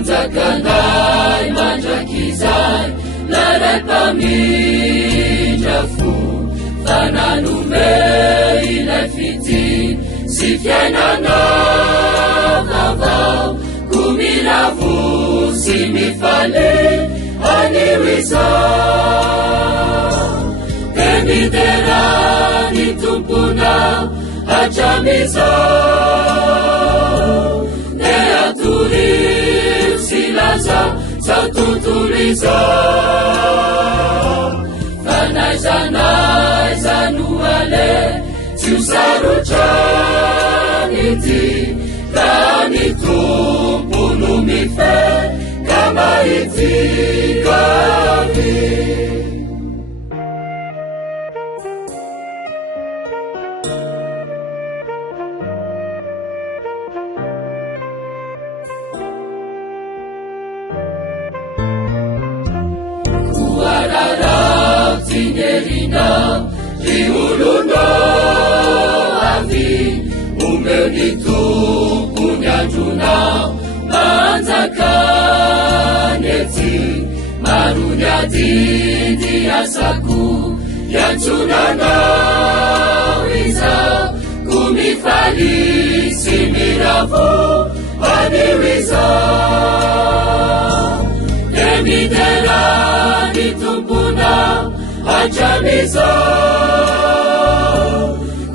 manjakanay mandrakizay laray pamindrafo fananome ilay fity sy fiainana vaovao kumiravo sy mifaly anio izao temiterany tomponao hatramizao te atorio sy laza zao tontolo izao fanaizanay zanoale tsy ho sarotrany ty ka ny tompono mife ka mahitikavy Tinerinao, riolonao avy omeo ny tompony andronao manjakany ety maro ny adidy asako iantsonanao izao ko mifaly sy miravo anio izao temiterany tomponao hatramizao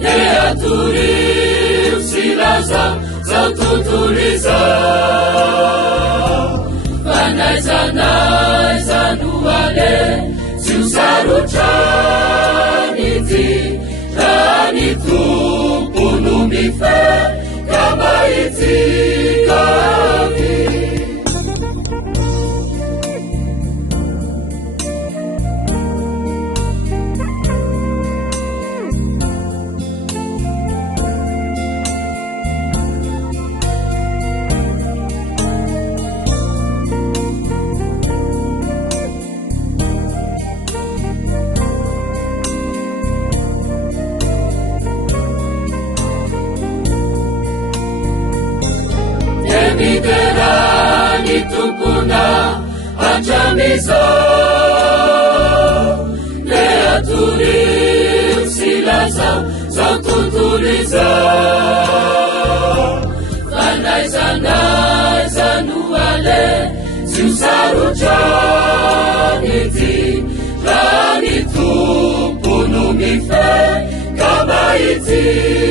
te atorio sy laza zao tontolo izao fanaizanay zanoale tsy ho sarotrany ty raha ny tompono mife ka mahitikavy temiterany tomponao hatramizao te atorio sy lazao zao tontolo izao fanaizanay zanoale tsy ho sarotrany ty raha ny tompono mife ka mahitikavy